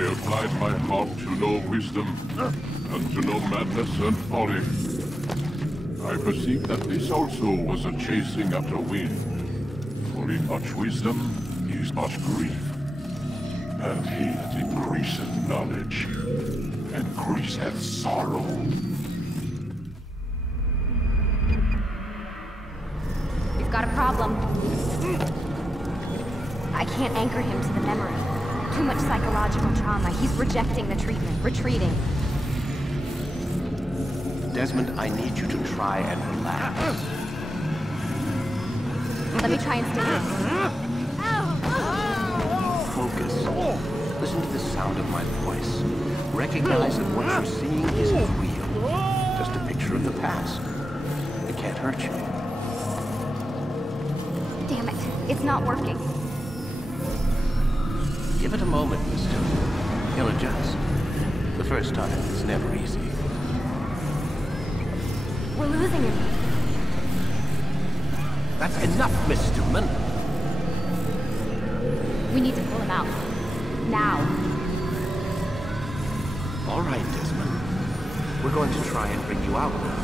I applied my heart to know wisdom, and to know madness and folly. I perceived that this also was a chasing after wind. For in much wisdom is much grief. And he that increaseth knowledge increaseth sorrow. We've got a problem. I can't anchor him to the memory. Too much psychological trauma. He's rejecting the treatment, retreating. Desmond, I need you to try and relax. Let me try and stay. Focus. Listen to the sound of my voice. Recognize that what you're seeing isn't real. Just a picture of the past. It can't hurt you. Damn it. It's not working. Give it a moment, mister. He'll adjust. The first time is never easy. We're losing him. That's enough, Miss Stillman. We need to pull him out. Now. All right, Desmond. We're going to try and bring you out now.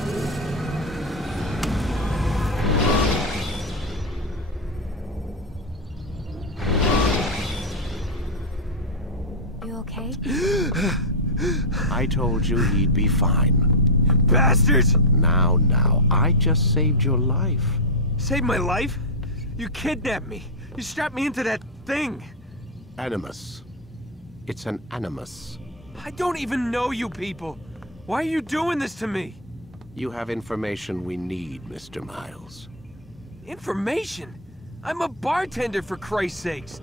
You okay? I told you he'd be fine. Bastards! Now, I just saved your life. Saved my life? You kidnapped me. You strapped me into that thing. Animus. It's an animus. I don't even know you people. Why are you doing this to me? You have information we need, Mr. Miles. Information? I'm a bartender, for Christ's sakes.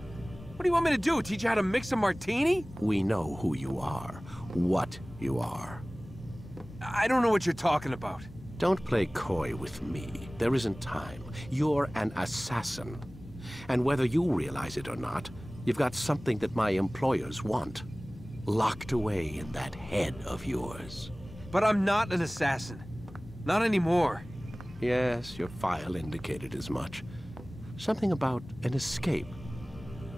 What do you want me to do? Teach you how to mix a martini? We know who you are, what you are. I don't know what you're talking about. Don't play coy with me. There isn't time. You're an assassin. And whether you realize it or not, you've got something that my employers want. Locked away in that head of yours. But I'm not an assassin. Not anymore. Yes, your file indicated as much. Something about an escape.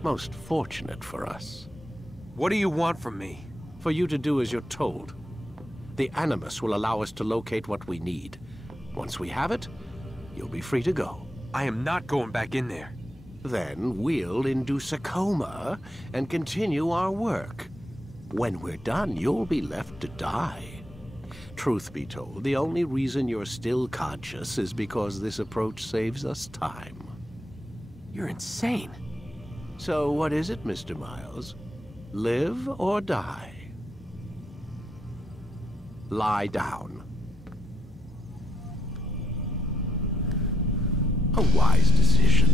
Most fortunate for us. What do you want from me? For you to do as you're told. The Animus will allow us to locate what we need. Once we have it, you'll be free to go. I am not going back in there. Then we'll induce a coma and continue our work. When we're done, you'll be left to die. Truth be told, the only reason you're still conscious is because this approach saves us time. You're insane. So what is it, Mr. Miles? Live or die? Lie down. A wise decision.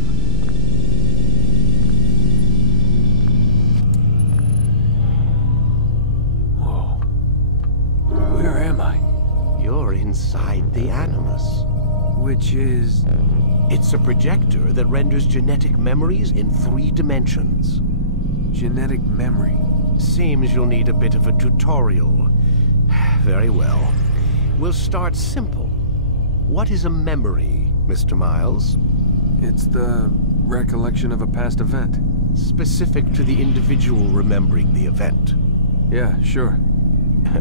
Whoa. Where am I? You're inside the Animus. Which is... It's a projector that renders genetic memories in 3 dimensions. Genetic memory. Seems you'll need a bit of a tutorial. Very well. We'll start simple. What is a memory, Mr. Miles? It's the recollection of a past event. Specific to the individual remembering the event. Yeah, sure.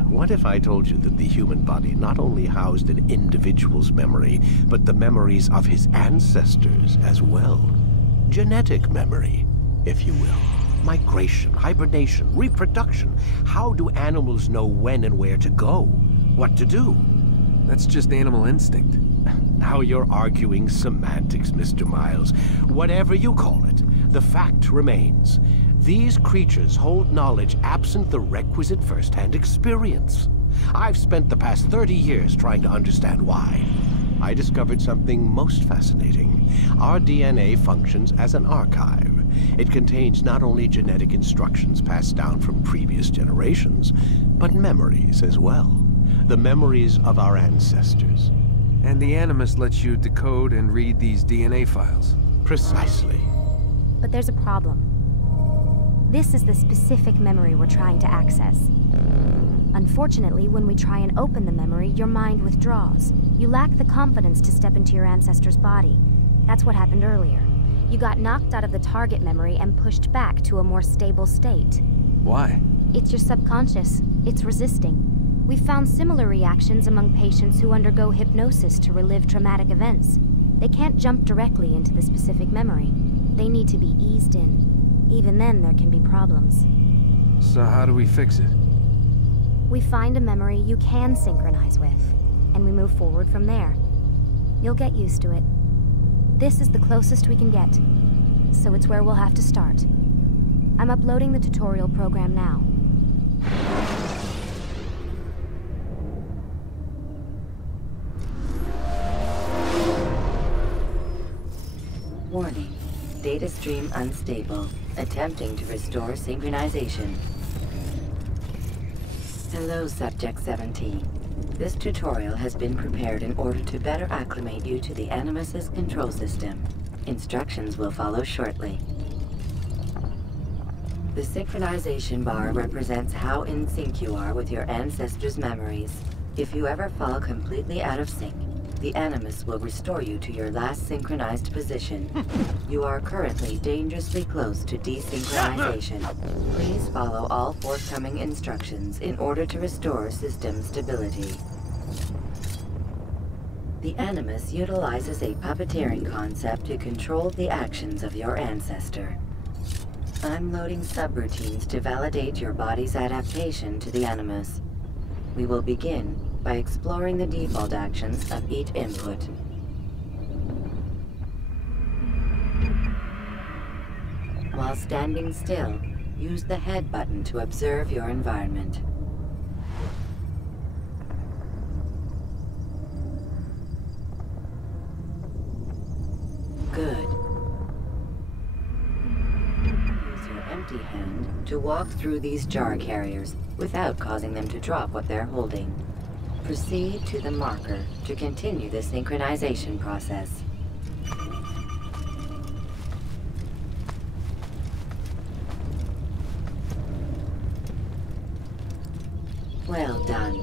What if I told you that the human body not only housed an individual's memory, but the memories of his ancestors as well? Genetic memory, if you will. Migration, hibernation, reproduction. How do animals know when and where to go? What to do? That's just animal instinct. Now you're arguing semantics, Mr. Miles. Whatever you call it, the fact remains. These creatures hold knowledge absent the requisite first-hand experience. I've spent the past 30 years trying to understand why. I discovered something most fascinating. Our DNA functions as an archive. It contains not only genetic instructions passed down from previous generations, but memories as well. The memories of our ancestors. And the Animus lets you decode and read these DNA files. Precisely. But there's a problem. This is the specific memory we're trying to access. Unfortunately, when we try and open the memory, your mind withdraws. You lack the confidence to step into your ancestor's body. That's what happened earlier. You got knocked out of the target memory and pushed back to a more stable state. Why? It's your subconscious. It's resisting. We've found similar reactions among patients who undergo hypnosis to relive traumatic events. They can't jump directly into the specific memory. They need to be eased in. Even then, there can be problems. So how do we fix it? We find a memory you can synchronize with, and we move forward from there. You'll get used to it. This is the closest we can get, so it's where we'll have to start. I'm uploading the tutorial program now. Warning. Data stream unstable. Attempting to restore synchronization. Hello, Subject 17. This tutorial has been prepared in order to better acclimate you to the Animus's control system. Instructions will follow shortly. The synchronization bar represents how in sync you are with your ancestors' memories. If you ever fall completely out of sync, the Animus will restore you to your last synchronized position. You are currently dangerously close to desynchronization. Please follow all forthcoming instructions in order to restore system stability. The Animus utilizes a puppeteering concept to control the actions of your ancestor. I'm loading subroutines to validate your body's adaptation to the Animus. We will begin by exploring the default actions of each input. While standing still, use the head button to observe your environment. Good. Use your empty hand to walk through these jar carriers without causing them to drop what they're holding. Proceed to the marker to continue the synchronization process. Well done.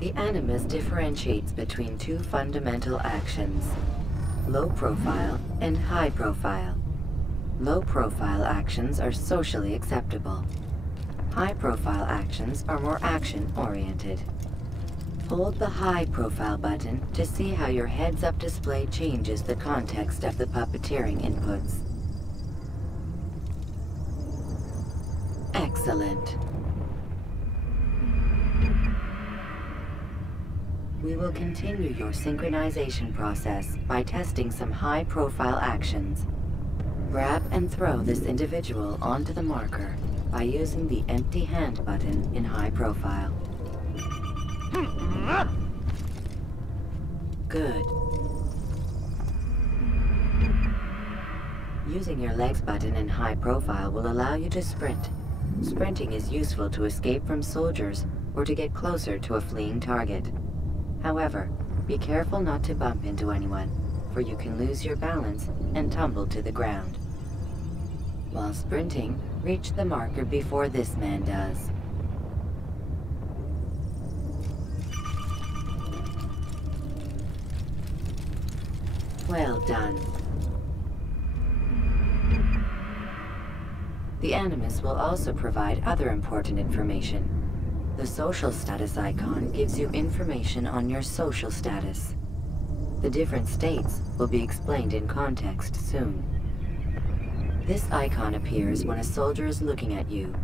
The Animus differentiates between two fundamental actions: low profile and high profile. Low profile actions are socially acceptable. High-profile actions are more action-oriented. Hold the high-profile button to see how your heads-up display changes the context of the puppeteering inputs. Excellent. We will continue your synchronization process by testing some high-profile actions. Grab and throw this individual onto the marker by using the empty hand button in high profile. Good. Using your legs button in high profile will allow you to sprint. Sprinting is useful to escape from soldiers or to get closer to a fleeing target. However, be careful not to bump into anyone, for you can lose your balance and tumble to the ground. While sprinting, reach the marker before this man does. Well done. The Animus will also provide other important information. The social status icon gives you information on your social status. The different states will be explained in context soon. This icon appears when a soldier is looking at you.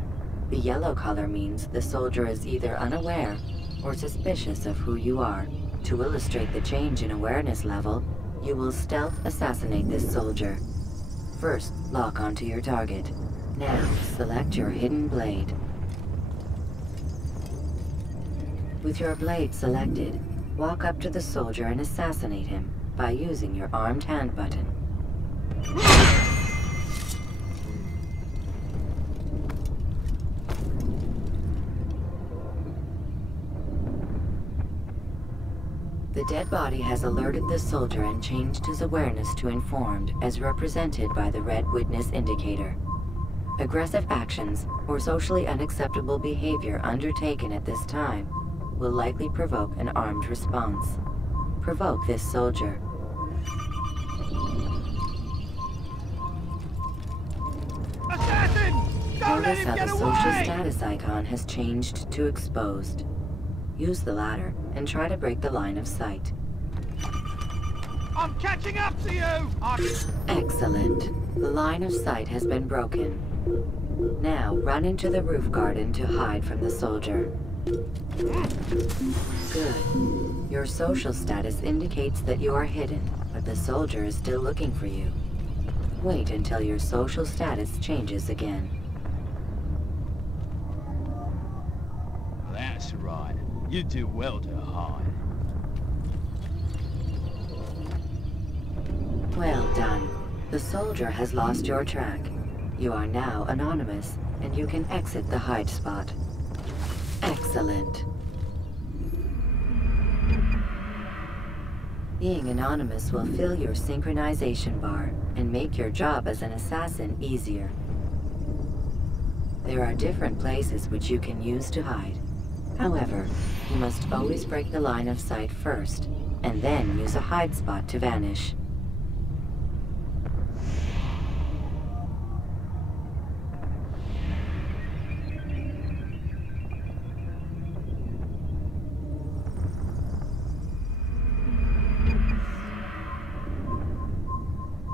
The yellow color means the soldier is either unaware or suspicious of who you are. To illustrate the change in awareness level, you will stealth assassinate this soldier. First, lock onto your target. Now, select your hidden blade. With your blade selected, walk up to the soldier and assassinate him by using your armed hand button. The dead body has alerted the soldier and changed his awareness to informed, as represented by the red witness indicator. Aggressive actions or socially unacceptable behavior undertaken at this time will likely provoke an armed response. Provoke this soldier. Notice how the social status icon has changed to exposed. Use the ladder and try to break the line of sight. I'm catching up to you! Excellent. The line of sight has been broken. Now run into the roof garden to hide from the soldier. Good. Your social status indicates that you are hidden, but the soldier is still looking for you. Wait until your social status changes again. That's right. You do well to hide. Well done. The soldier has lost your track. You are now anonymous, and you can exit the hide spot. Excellent. Being anonymous will fill your synchronization bar and make your job as an assassin easier. There are different places which you can use to hide. However, you must always break the line of sight first, and then use a hide spot to vanish.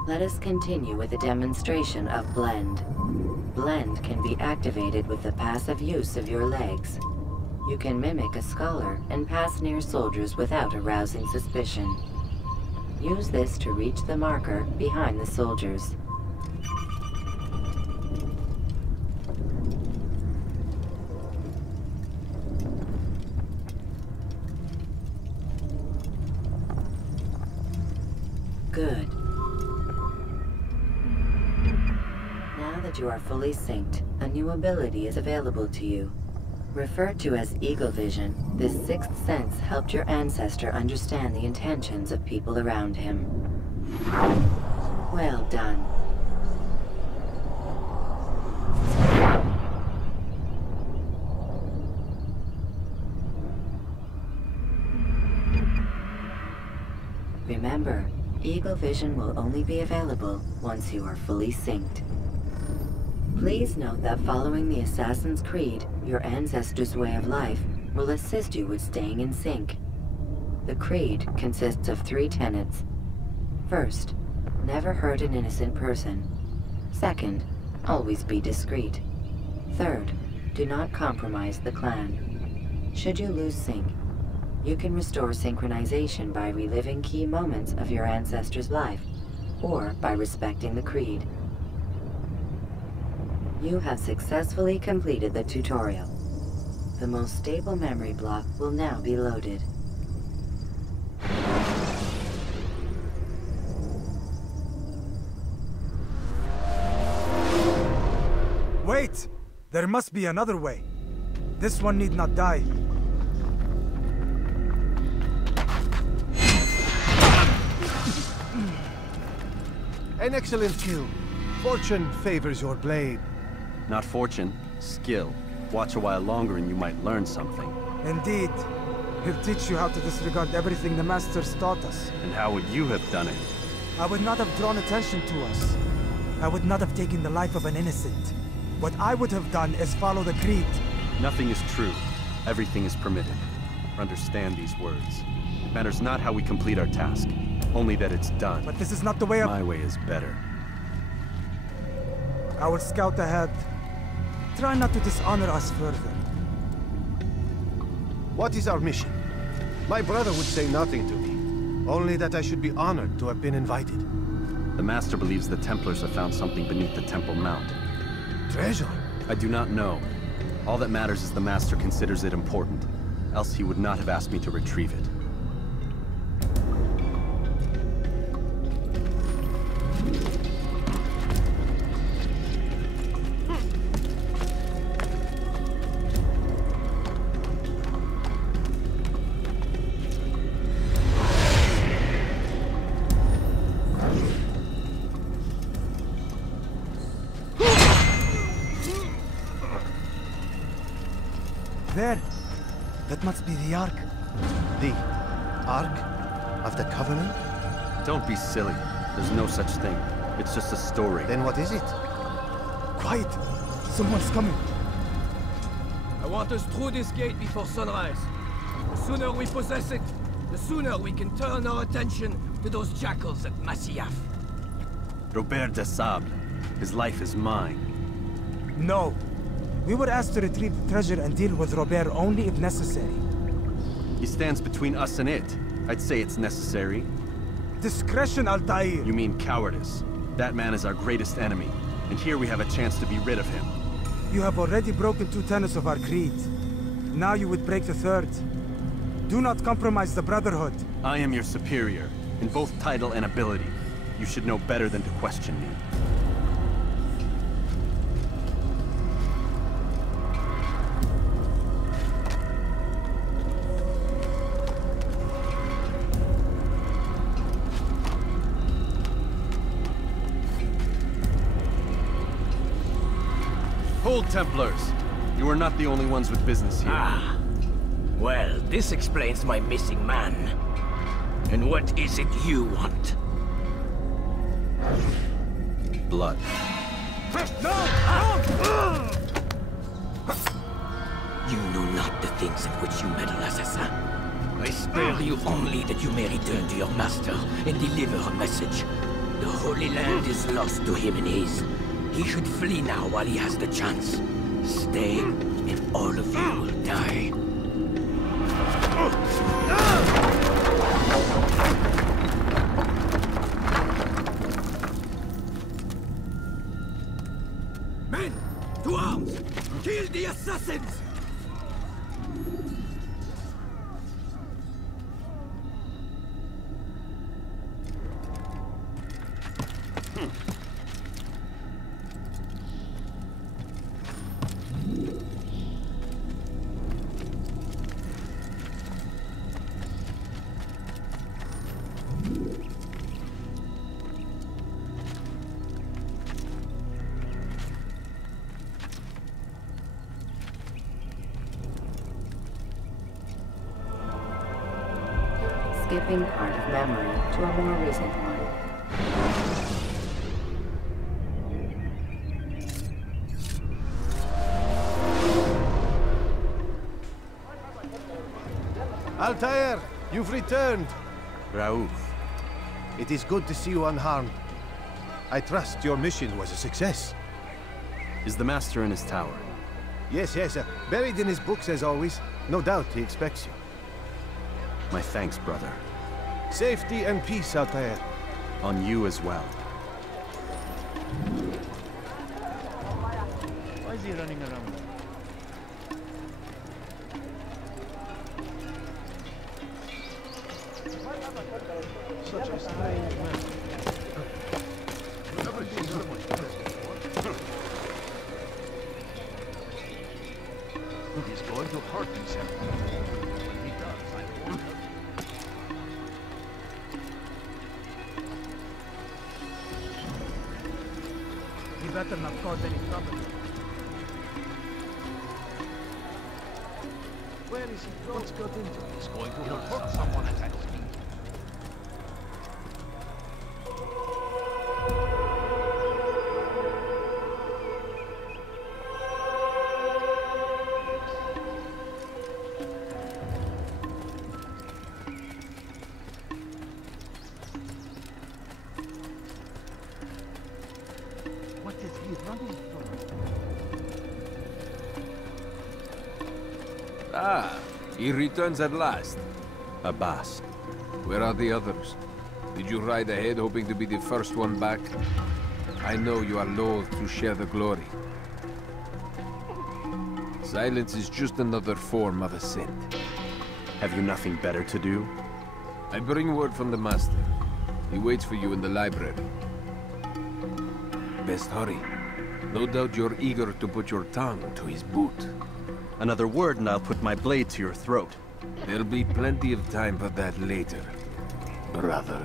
Let us continue with a demonstration of Blend. Blend can be activated with the passive use of your legs. You can mimic a scholar and pass near soldiers without arousing suspicion. Use this to reach the marker behind the soldiers. Good. Now that you are fully synced, a new ability is available to you. Referred to as Eagle Vision, this sixth sense helped your ancestor understand the intentions of people around him. Well done. Remember, Eagle Vision will only be available once you are fully synced. Please note that following the Assassin's Creed, your ancestors' way of life will assist you with staying in sync. The Creed consists of 3 tenets. First, never hurt an innocent person. Second, always be discreet. Third, do not compromise the clan. Should you lose sync, you can restore synchronization by reliving key moments of your ancestor's life, or by respecting the Creed. You have successfully completed the tutorial. The most stable memory block will now be loaded. Wait! There must be another way. This one need not die. An excellent kill. Fortune favors your blade. Not fortune, skill. Watch a while longer and you might learn something. Indeed. He'll teach you how to disregard everything the Masters taught us. And how would you have done it? I would not have drawn attention to us. I would not have taken the life of an innocent. What I would have done is follow the Creed. Nothing is true. Everything is permitted. Understand these words. It matters not how we complete our task, only that it's done. But this is not the way of... My way is better. I will scout ahead. Try not to dishonor us further. What is our mission? My brother would say nothing to me. Only that I should be honored to have been invited. The Master believes the Templars have found something beneath the Temple Mount. Treasure? I do not know. All that matters is the Master considers it important. Else he would not have asked me to retrieve it. There! That must be the Ark. The Ark of the Covenant? Don't be silly. There's no such thing. It's just a story. Then what is it? Quiet! Someone's coming. I want us through this gate before sunrise. The sooner we possess it, the sooner we can turn our attention to those jackals at Masyaf. Robert de Sable. His life is mine. No. We were asked to retrieve the treasure and deal with Robert only if necessary. He stands between us and it. I'd say it's necessary. Discretion, Altair! You mean cowardice. That man is our greatest enemy, and here we have a chance to be rid of him. You have already broken 2 tenets of our creed. Now you would break the 3rd. Do not compromise the Brotherhood. I am your superior, in both title and ability. You should know better than to question me. Hold, Templars! You are not the only ones with business here. Ah. Well, this explains my missing man. And what is it you want? Blood. No! You know not the things in which you meddle, assassin. I spare you only that you may return to your master and deliver a message. The Holy Land is lost to him and his. He should flee now while he has the chance. Stay, and all of you will die. Men, to arms! Kill the assassins! Skipping part of memory to a more recent one. Altair, you've returned. Raouf. It is good to see you unharmed. I trust your mission was a success. Is the Master in his tower? Yes, buried in his books as always. No doubt he expects you. My thanks, brother. Safety and peace, Altair. On you as well. Why is he running around? Such a strange man. He's going to hurt himself. If he does, I won't hurt him. He better not cause any trouble. Where is he going? What's got into him? He's going to hurt someone attacks me. What is he running from? Ah, he returns at last. Abbas. Where are the others? Did you ride ahead hoping to be the first one back? I know you are loath to share the glory. Silence is just another form of assent. Have you nothing better to do? I bring word from the Master. He waits for you in the library. Best hurry. No doubt you're eager to put your tongue to his boot. Another word and I'll put my blade to your throat. There'll be plenty of time for that later, brother.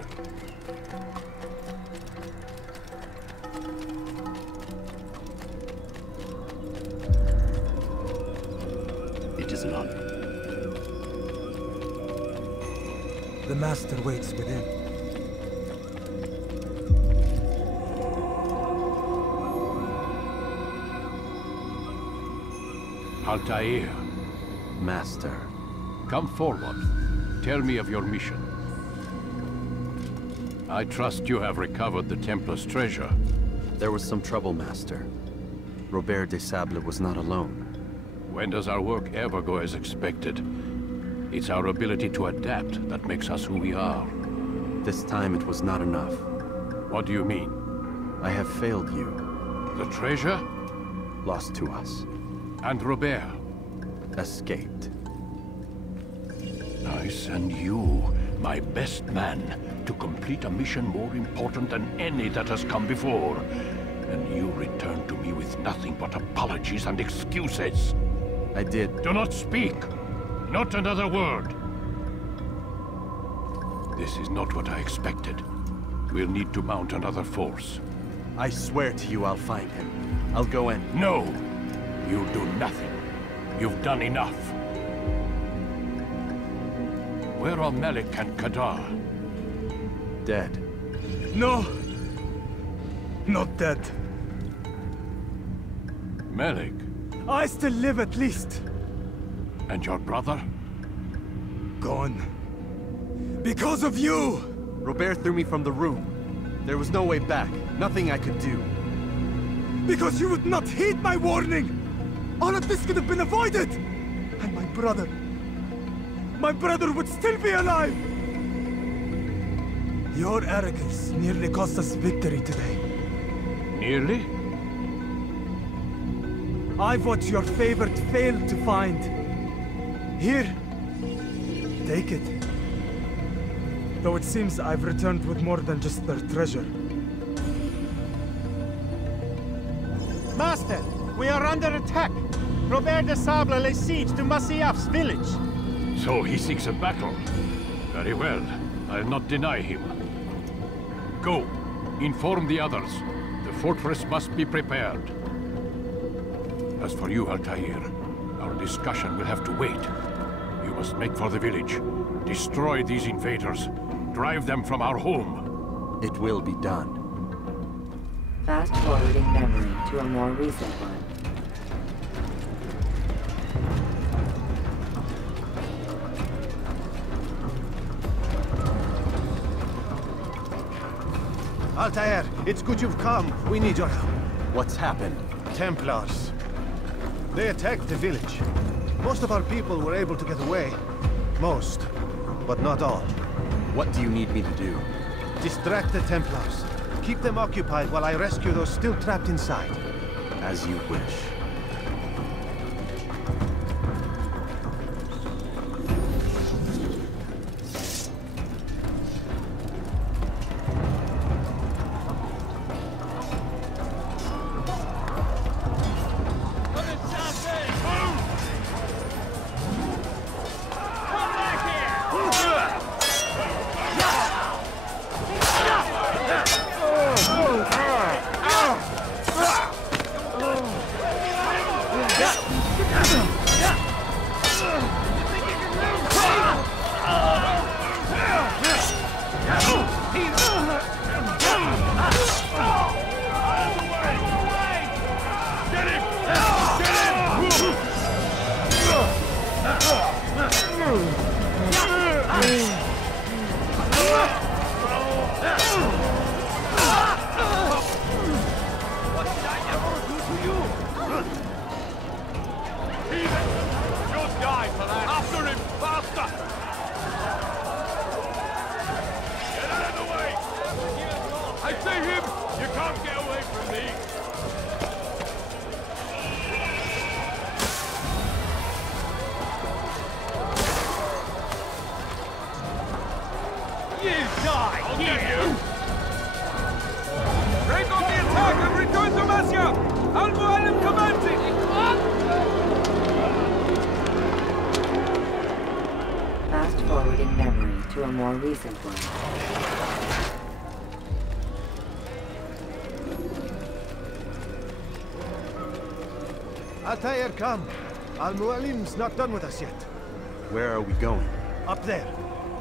It is none. The Master waits within. Altair. Master. Come forward. Tell me of your mission. I trust you have recovered the Templar's treasure. There was some trouble, Master. Robert de Sable was not alone. When does our work ever go as expected? It's our ability to adapt that makes us who we are. This time it was not enough. What do you mean? I have failed you. The treasure? Lost to us. And Robert? Escaped. I send you, my best man, to complete a mission more important than any that has come before. And you return to me with nothing but apologies and excuses. I did. Do not speak! Not another word! This is not what I expected. We'll need to mount another force. I swear to you I'll find him. I'll go in. No! You'll do nothing. You've done enough. Where are Malik and Kadar? Dead. No! Not dead. Malik? I still live at least. And your brother? Gone. Because of you! Robert threw me from the room. There was no way back. Nothing I could do. Because you would not heed my warning! All of this could have been avoided! And my brother would still be alive! Your arrogance nearly cost us victory today. Nearly? I've what your favorite failed to find. Here, take it. Though it seems I've returned with more than just their treasure. Master, we are under attack. Robert de Sable lays siege to Masyaf's village. So he seeks a battle. Very well. I'll not deny him. Go. Inform the others. The fortress must be prepared. As for you, Altair, our discussion will have to wait. You must make for the village. Destroy these invaders. Drive them from our home. It will be done. Fast-forwarding memory to a more recent one. Altair, it's good you've come. We need your help. What's happened? Templars. They attacked the village. Most of our people were able to get away. Most, but not all. What do you need me to do? Distract the Templars. Keep them occupied while I rescue those still trapped inside. As you wish. Fast-forwarding memory to a more recent one. Altair, come. Al-Mualim's not done with us yet. Where are we going? Up there.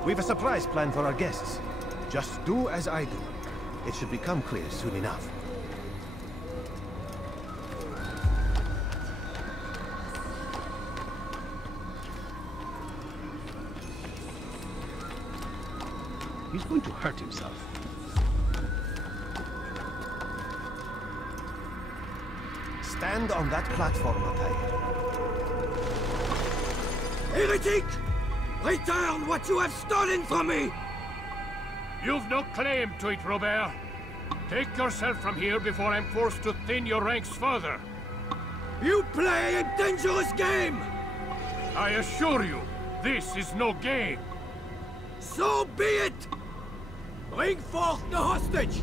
We've a surprise plan for our guests. Just do as I do. It should become clear soon enough. He's going to hurt himself. Stand on that platform, Altair. Heretic! Return what you have stolen from me! You've no claim to it, Robert. Take yourself from here before I'm forced to thin your ranks further. You play a dangerous game! I assure you, this is no game. So be it! Bring forth the hostage!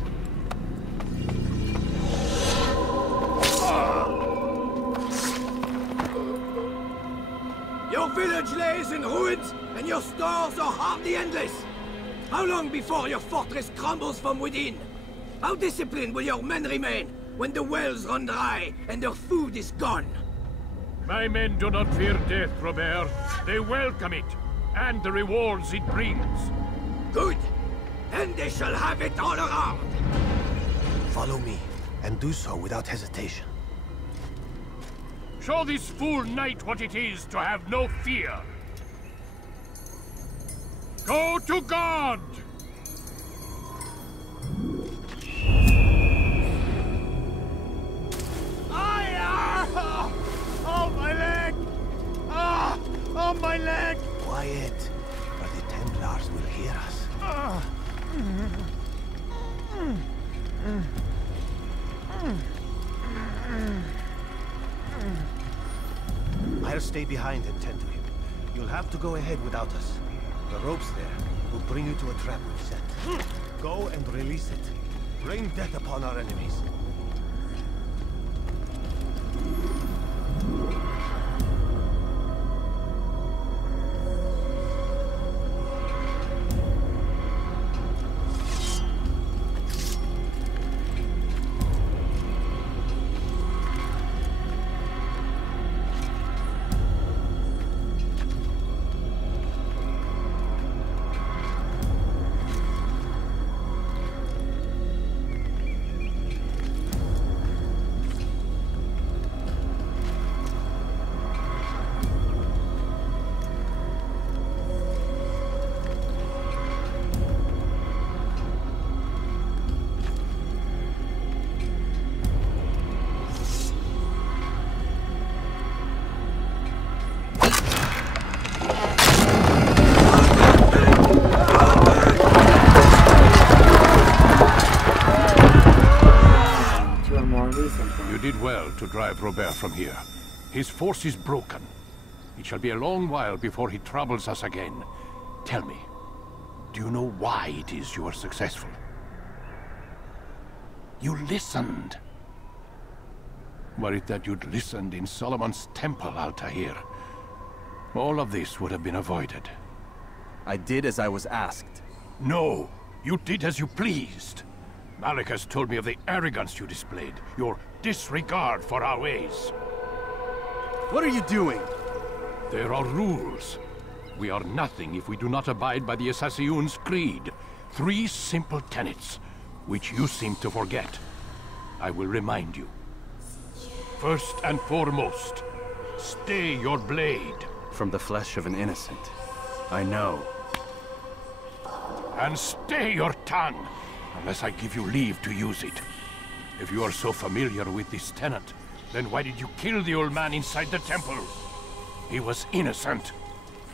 Your village lays in ruins, and your stores are hardly endless. How long before your fortress crumbles from within? How disciplined will your men remain when the wells run dry and their food is gone? My men do not fear death, Robert. They welcome it, and the rewards it brings. Good. Then they shall have it all around. Follow me, and do so without hesitation. Show this fool knight what it is to have no fear. Go to God! Oh, my leg! Ah! Oh, my leg! Quiet, or the Templars will hear us. I'll stay behind and tend to him. You'll have to go ahead without us. The ropes there will bring you to a trap we've set. Go and release it. Rain death upon our enemies. To drive Robert from here. His force is broken. It shall be a long while before he troubles us again. Tell me, do you know why it is you are successful? You listened. Were it that you'd listened in Solomon's temple, Altair, all of this would have been avoided. I did as I was asked. No, you did as you pleased. Malik has told me of the arrogance you displayed, your disregard for our ways. What are you doing? There are rules. We are nothing if we do not abide by the Assassin's creed. 3 simple tenets, which you seem to forget. I will remind you. First and foremost, stay your blade. From the flesh of an innocent. I know. And stay your tongue, unless I give you leave to use it. If you are so familiar with this tenet, then why did you kill the old man inside the temple? He was innocent.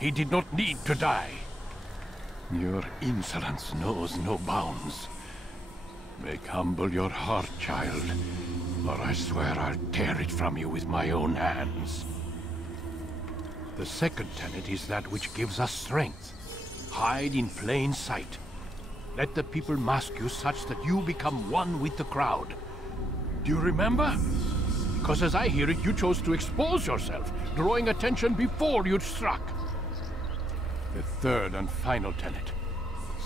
He did not need to die. Your insolence knows no bounds. Make humble your heart, child, or I swear I'll tear it from you with my own hands. The second tenet is that which gives us strength. Hide in plain sight. Let the people mask you such that you become one with the crowd. Do you remember? Because as I hear it, you chose to expose yourself, drawing attention before you'd struck. The third and final tenet,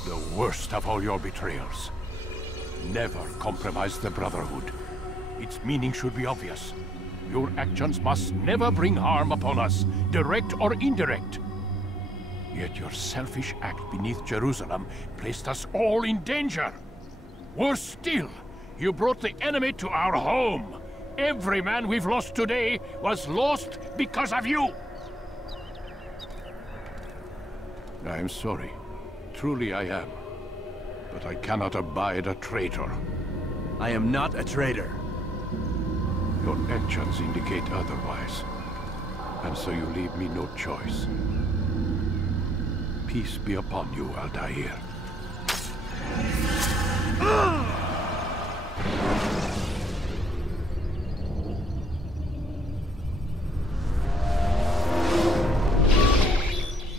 the worst of all your betrayals. Never compromise the Brotherhood. Its meaning should be obvious. Your actions must never bring harm upon us, direct or indirect. Yet your selfish act beneath Jerusalem placed us all in danger. Worse still, you brought the enemy to our home. Every man we've lost today was lost because of you. I am sorry. Truly I am. But I cannot abide a traitor. I am not a traitor. Your actions indicate otherwise. And so you leave me no choice. Peace be upon you, Altair.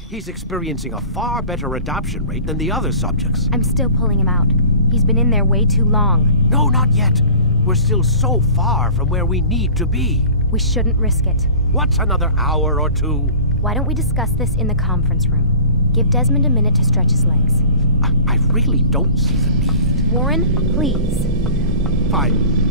He's experiencing a far better adoption rate than the other subjects. I'm still pulling him out. He's been in there way too long. No, not yet. We're still so far from where we need to be. We shouldn't risk it. What's another hour or two? Why don't we discuss this in the conference room? Give Desmond a minute to stretch his legs. I really don't see the need. Warren, please. Fine.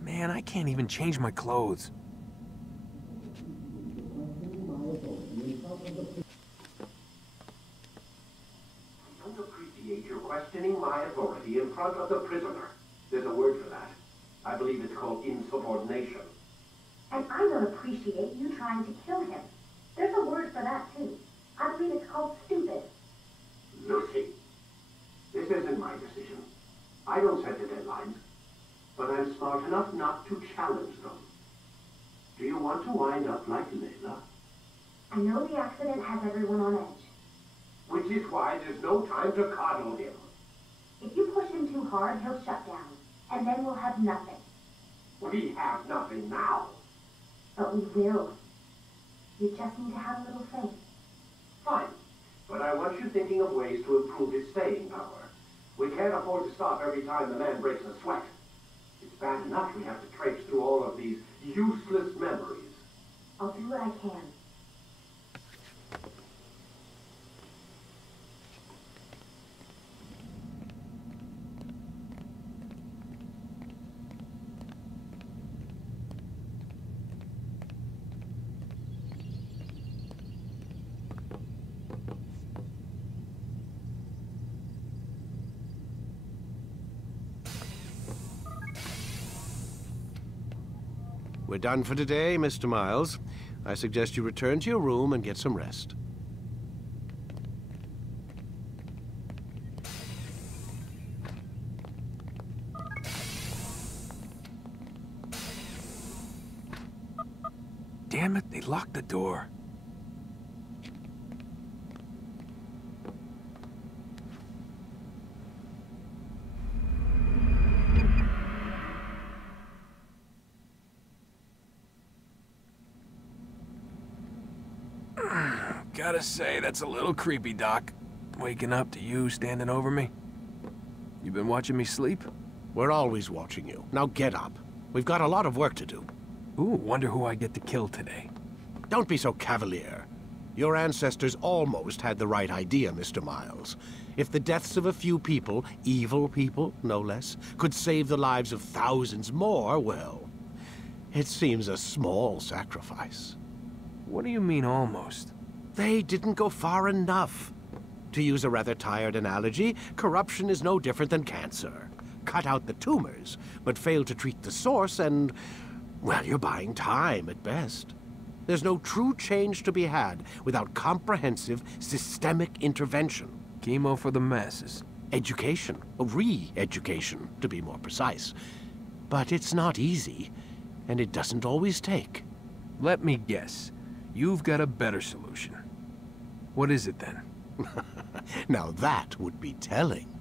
Man, I can't even change my clothes. I don't appreciate your questioning my authority in front of the prisoner. There's a word for that. I believe it's called insubordination. And I don't appreciate you trying to kill him. There's a word for that, too. I believe it's called stupid. Lucy, this isn't my decision. I don't set the deadlines. But I'm smart enough not to challenge them. Do you want to wind up like Layla? I know the accident has everyone on edge. Which is why there's no time to coddle him. If you push him too hard, he'll shut down. And then we'll have nothing. We have nothing now. But we will. You just need to have a little faith. Fine. But I want you thinking of ways to improve his staying power. We can't afford to stop every time the man breaks a sweat. It's bad enough we have to traipse through all of these useless memories. I'll do what I can. We're done for today, Mr. Miles. I suggest you return to your room and get some rest. Damn it, they locked the door. Gotta say, that's a little creepy, Doc. Waking up to you standing over me. You been watching me sleep? We're always watching you. Now get up. We've got a lot of work to do. Ooh, wonder who I get to kill today. Don't be so cavalier. Your ancestors almost had the right idea, Mr. Miles. If the deaths of a few people, evil people, no less, could save the lives of thousands more, well, it seems a small sacrifice. What do you mean, almost? They didn't go far enough. To use a rather tired analogy, corruption is no different than cancer. Cut out the tumors, but fail to treat the source and, well, you're buying time at best. There's no true change to be had without comprehensive, systemic intervention. Chemo for the masses. Education, re-education, to be more precise. But it's not easy, and it doesn't always take. Let me guess. You've got a better solution. What is it, then? Now that would be telling.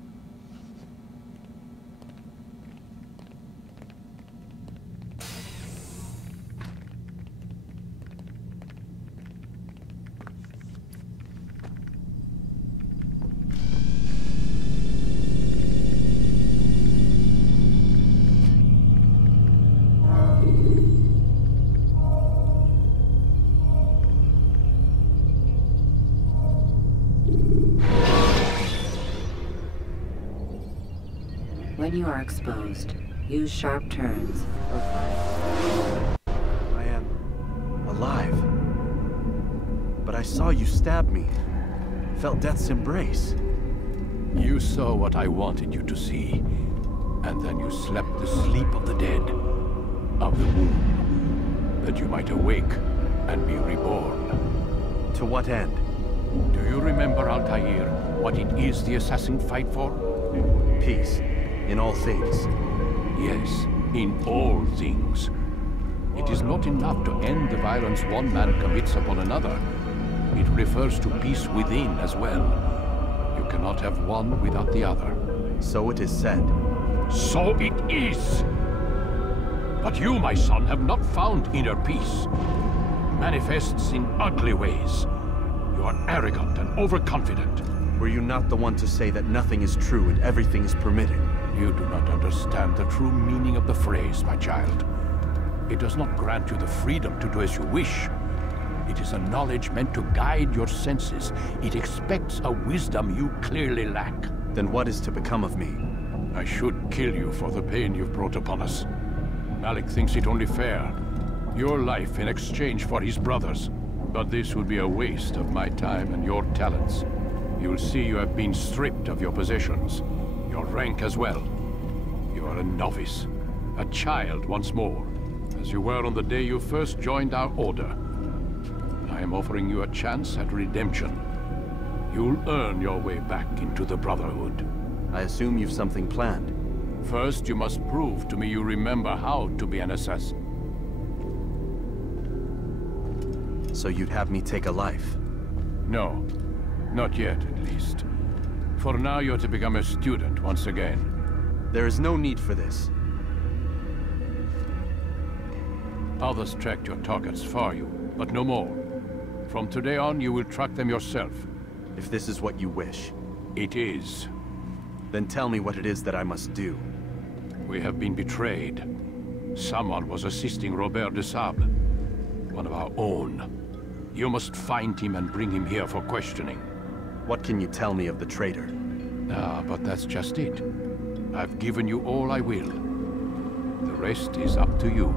When you are exposed, Use sharp turns. I am alive. But I saw you stab me. Felt death's embrace. You saw what I wanted you to see. And then you slept the sleep of the dead. Of the womb. That you might awake and be reborn. To what end? Do you remember, Altair, what it is the assassin fight for? Peace. In all things. Yes, in all things. It is not enough to end the violence one man commits upon another. It refers to peace within as well. You cannot have one without the other. So it is said. So it is! But you, my son, have not found inner peace. Manifests in ugly ways. You are arrogant and overconfident. Were you not the one to say that nothing is true and everything is permitted? You do not understand the true meaning of the phrase, my child. It does not grant you the freedom to do as you wish. It is a knowledge meant to guide your senses. It expects a wisdom you clearly lack. Then what is to become of me? I should kill you for the pain you've brought upon us. Malik thinks it only fair. Your life in exchange for his brother's. But this would be a waste of my time and your talents. You'll see you have been stripped of your possessions. Your rank as well. You are a novice. A child once more. As you were on the day you first joined our order. I am offering you a chance at redemption. You'll earn your way back into the Brotherhood. I assume you've something planned. First, you must prove to me you remember how to be an assassin. So you'd have me take a life? No. Not yet, at least. For now, you're to become a student once again. There is no need for this. Others tracked your targets for you, but no more. From today on, you will track them yourself. If this is what you wish. It is. Then tell me what it is that I must do. We have been betrayed. Someone was assisting Robert de Sable. One of our own. You must find him and bring him here for questioning. What can you tell me of the traitor? Ah, but that's just it. I've given you all I will. The rest is up to you.